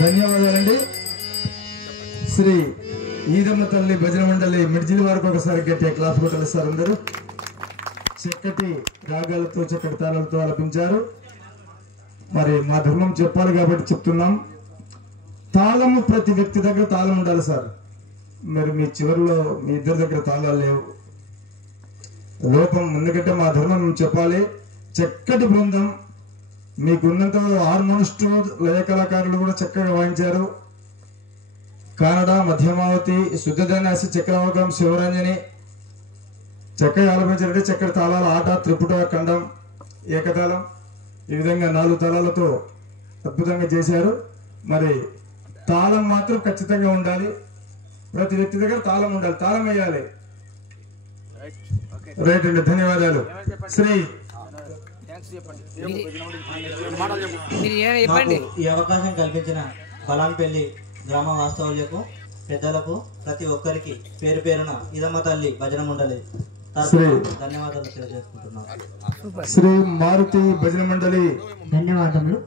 ధన్యవాదాలండి. శ్రీ ఈదమ్మ తల్లి భజన మండలి మిడ్జిల్ వారికి ఒకసారి గట్టి క్లాస్ కొట్టాలి సార్. అందరూ చక్కటి రాగాలతో చక్కటి తాళాలతో ఆలపించారు. మరి మా ధర్మం చెప్పాలి కాబట్టి చెప్తున్నాం. తాళము ప్రతి వ్యక్తి దగ్గర తాళం ఉండాలి సార్. మరి మీ చివరిలో మీ ఇద్దరి దగ్గర తాళాలు లేవు, లోపం. ఎందుకంటే మా ధర్మం చెప్పాలి. చక్కటి బృందం మీకున్నంత హార్మోనిస్టు లయ కళాకారులు కూడా చక్కగా వాయించారు. కానడ, మధ్యమావతి, శుద్ధధన్యాసి, చక్రవాకం, శివరంజని చక్కగా ఆలపించారంటే చక్కటి తాళాల ఆట, త్రిపుట, ఖండం, ఏకతాళం ఈ విధంగా 4 తాళాలతో అద్భుతంగా చేశారు. మరి తాళం మాత్రం ఖచ్చితంగా ఉండాలి. ప్రతి వ్యక్తి దగ్గర తాళం ఉండాలి, తాళం వేయాలి. రైట్ అండి, ధన్యవాదాలు. శ్రీ ఈ అవకాశం కల్పించిన బలాంపల్లి గ్రామ వాస్తవులకు, పెద్దలకు, ప్రతి ఒక్కరికి పేరు పేరున ఈదమ్మ తల్లి భజన మండలి ధన్యవాదాలు తెలియజేసుకుంటున్నాను. శ్రీ మారుతి భజన మండలి ధన్యవాదములు.